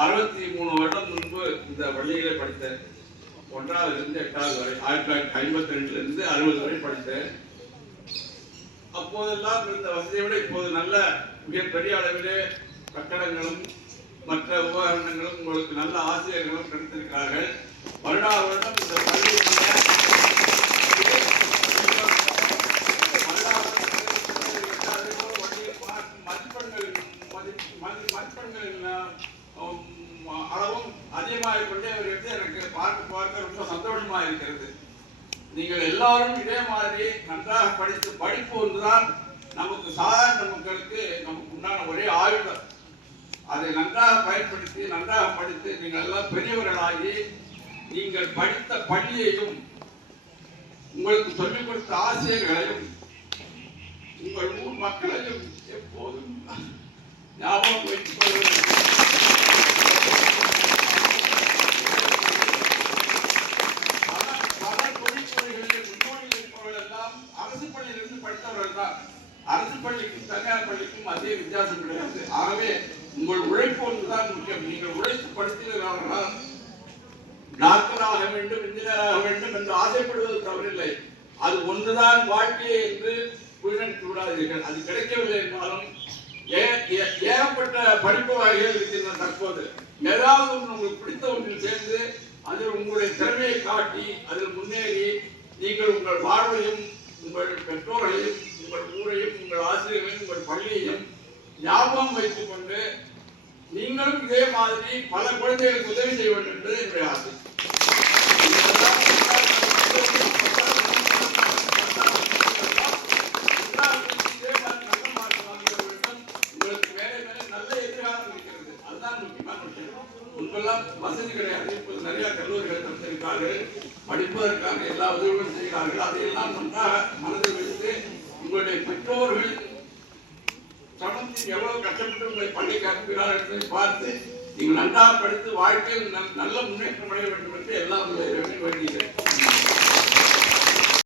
அறுபத்தி மூணு வருடம் முன்பு இந்த பள்ளியிலே படித்தேன். ஒன்றாவதுல இருந்து எட்டாவது வரை ஆயிரத்தி தொள்ளாயிரத்தி ஐம்பத்தி ரெண்டுல இருந்து அறுபது வரை படித்தேன். அப்போதெல்லாம் இருந்த வசதியை விட இப்போது நல்ல மிகப்பெரிய அளவிலே கட்டடங்களும் மற்ற உபகரணங்களும் உங்களுக்கு நல்ல ஆசிரியர்களும் கிடைத்திருக்கிறார்கள். வருடா வருடம் இந்த பள்ளியினுடைய அதிகமாக கொண்டே வருகிறது எனக்கு பார்க்க பார்க்க ரொம்ப சந்தோஷமா இருக்கிறது. நீங்கள் எல்லாரும் இதே மாதிரி நன்றாக படித்து படிப்பு ஒன்றுதான் நமக்கு சாதாரண மக்களுக்கு நமக்கு உண்டான ஒரே ஆயுதம். அதை நன்றாக பயன்படுத்தி நன்றாக படித்து நீங்கள் எல்லாம் பெரியவர்களாகி நீங்கள் படித்த பள்ளியையும் உங்களுக்கு சொல்லிக் கொடுத்த ஆசிரியர்களையும் உங்கள் ஊர் மக்களையும் எப்போதும் ஞாபகம் வைத்துக் கொள்ள வேண்டும். பல பல தொழிற்துறைகளில் முன்னோடியில் இருப்பவர்கள் எல்லாம் அரசு பள்ளியிலிருந்து படித்தவர்கள் தான் அரசு பள்ளிக்கும் தனியார் பள்ளிக்கும் அதிக வித்தியாசம் கிடையாது. ஆகவே உங்கள் உழைப்பு ஒன்றுதான் முக்கியம். நீங்கள் உழைத்து படித்தீர்களானால் டாக்டராக வேண்டும் இன்ஜினியராக வேண்டும் என்று ஆசைப்படுவது தவறில்லை. அது ஒன்றுதான் வாழ்க்கையை என்று புரிந்து விடாதீர்கள் அது கிடைக்கவில்லை என்றாலும் ஏ- ஏகப்பட்ட படிப்பு வகைகள் இருக்கின்றன தற்போது. ஏதாவது ஒன்று உங்களுக்கு பிடித்த ஒன்றில் சேர்ந்து அதில் உங்களுடைய திறமையை காட்டி அதில் முன்னேறி நீங்கள் உங்கள் வாழ்வையும் உங்கள் பெற்றோர்களையும் உங்கள் ஊரையும் உங்கள் ஆசிரியர்களையும் உங்கள் பள்ளியையும் ஞாபகம் வைத்துக் கொண்டு நீங்களும் இதே மாதிரி பல குழந்தைகளுக்கு உதவி செய்ய வேண்டும் என்பது என்னுடைய ஆசை. உங்களுக்கு மேலே நல்ல எதிர்காலம் இருக்கிறது. அதுதான் முக்கியமான விஷயம். வசதி கிடையாது. இப்போது நிறைய கல்லூரிகள் தந்திருக்கிறார்கள் படிப்பதற்கான எல்லா உதவிகளும் செய்கிறார்கள். அதையெல்லாம் நன்றாக மனதில் வைத்து உங்களுடைய பெற்றோர்கள் சமத்தில் எவ்வளவு கஷ்டப்பட்டு உங்களை பள்ளிக்கு அனுப்புகிறார்கள் என்பதை பார்த்து நீங்கள் நன்றாக படித்து வாழ்க்கையில் நல்ல முன்னேற்றம் அடைய வேண்டும் என்று